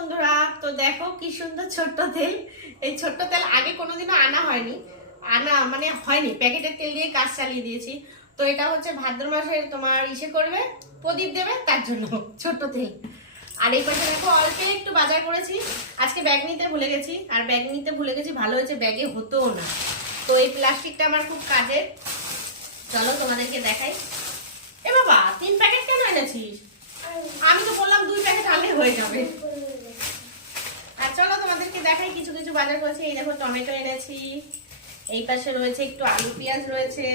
বন্ধুরা, তো দেখো কি সুন্দর ছোট্ট তেল। এই ছোট্ট তেল আগে কোনোদিনও আনা হয়নি, প্যাকেটের তেল দিয়ে কাজ চালিয়ে দিয়েছি। তো এটা হচ্ছে ভাদ্র মাসের তোমার ইসে করবে, প্রদীপ দেবে, তার জন্য ছোট্ট তেল। আর এই পাশে দেখো অল্প একটু বাজার করেছি, আজকে ব্যাগ নিতে ভুলে গেছি। আর ব্যাগ নিতে ভুলে গেছি, ভালো হয়েছে ব্যাগে হতোও না। তো এই প্লাস্টিকটা আমার খুব কাজের। চলো তোমাদেরকে দেখাই। এ বাবা, 3 প্যাকেট কেন এনেছিস? আমি তো বললাম 2 প্যাকেট আনলে হয়ে যাবে। আর চলো তোমাদেরকে দেখাই কিছু কিছু বাজার করেছি। এই দেখো টমেটো এনেছি, এই পাশে রয়েছে একটু আলু পেঁয়াজ রয়েছে।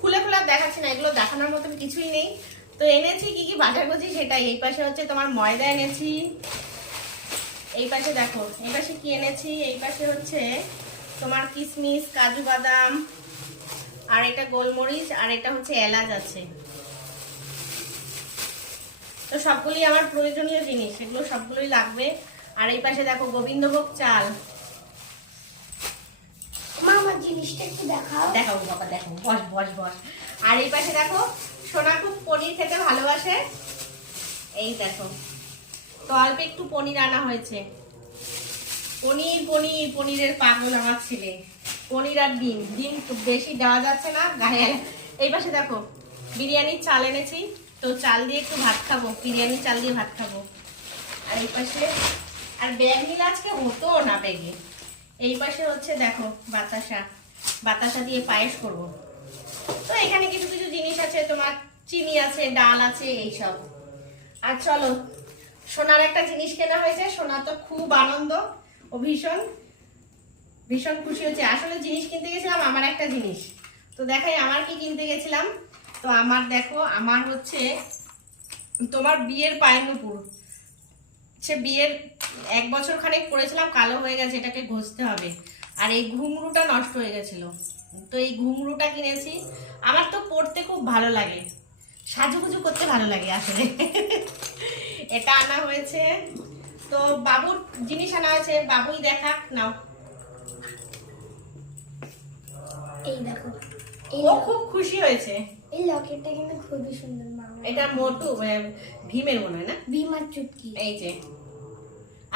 খুলে খুলে দেখাচ্ছি না, এগুলো দেখানোর মতন কিছুই নেই। তো এনেছি কি কি বাজার করছি সেটাই। এই পাশে হচ্ছে তোমার ময়দা এনেছি। এই পাশে দেখো, এই পাশে কি এনেছি, এই পাশে হচ্ছে তোমার কিশমিশ, কাজু বাদাম, আর এটা গোলমরিচ, আর এটা হচ্ছে এলাচ আছে। তো সবগুলোই আমার প্রয়োজনীয় জিনিস, এগুলো সবগুলোই লাগবে। আর এই পাশে দেখো গোবিন্দভোগ চাল। আমার জিনিসটা একটু দেখাও। দেখাবো বাবা, দেখো, বস বস বস। আর এই পাশে দেখো, সোনা খুব পনির খেতে ভালোবাসে। এই দেখো, তো অল্প একটু পনির আনা হয়েছে। পনির পনির পনিরের পাগল আমার ছেলে। পনির আর ডিম, ডিম বেশি দেওয়া যাচ্ছে না গায়ে। এই পাশে দেখো বিরিয়ানির চাল এনেছি, তো চাল দিয়ে একটু ভাত খাবো, বিরিয়ানির চাল দিয়ে ভাত খাবো। আর এই পাশে, আর ব্যাগ নিলে আজকে হতো না ব্যাগে। এই পাশে হচ্ছে দেখো বাতাসা, বাতাসা দিয়ে পায়েস করব। তো এখানে কিছু কিছু জিনিস আছে, তোমার চিনি আছে, ডাল আছে, এইসব। আর চলো, সোনার একটা জিনিস কেনা হয়েছে। সোনা তো খুব আনন্দ ও ভীষণ ভীষণ খুশি হচ্ছে। আসলে জিনিস কিনতে গেছিলাম, আমার একটা জিনিস তো দেখাই আমার কি কিনতে গেছিলাম। তো আমার দেখো, আমার হচ্ছে তোমার বিয়ের পায়ের নুপুর। সে বিয়ের 1 বছর খানেক পরেছিলাম, কালো হয়ে গেছে, এটাকে ঘষতে হবে। আর এই ঘুঙরুটা নষ্ট হয়ে গেছিল, তো এই ঘুঙরুটা কিনেছি। আমার তো পরতে খুব ভালো লাগে, সাজুগুজু করতে ভালো লাগে আসলে। এটা আনা হয়েছে। তো বাবুর জিনিস আনা হয়েছে, বাবুই দেখাক নাও। এই দেখো, ও খুব খুশি হয়েছে। এই লকেটটা কিন্তু খুবই সুন্দর মা। এটা মোটু ভীমের মনে হয় না, ভীম আর চুটকি। এই যে,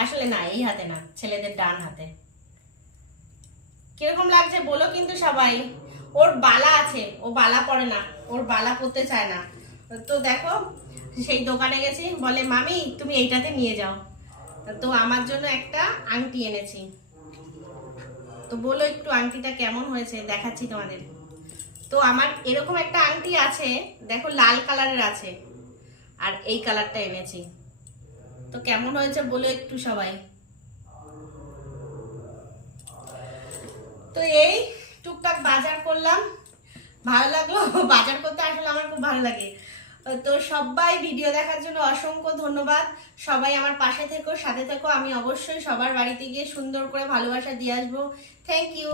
আসলে না এই হাতে না, ছেলেদের ডান হাতে। কিরকম লাগছে বলো কিন্তু সবাই। ওর বালা আছে, ও বালা পরে না, ওর বালা পরতে চায় না। তো দেখো, সেই দোকানে গেছি, বলে মামি তুমি এইটাতে নিয়ে যাও। তো আমার জন্য একটা আংটি এনেছি। তো বলো একটু আংটিটা কেমন হয়েছে, দেখাচ্ছি তোমাদের। তো আমার এরকম একটা আংটি আছে, দেখো লাল কালারের আছে, আর এই কালারটা এনেছি। তো কেমন হয়েছে বলো একটু সবাই। তো এই টুকটাক বাজার করলাম, ভালো লাগলো। বাজার করতে আসলে আমার খুব ভালো লাগে। তো সবাই ভিডিও দেখার জন্য অসংখ্য ধন্যবাদ। সবাই আমার পাশে থেকো, সাথে থেকো। আমি অবশ্যই সবার বাড়িতে গিয়ে সুন্দর করে ভালোবাসা দিয়ে আসবো। Thank you.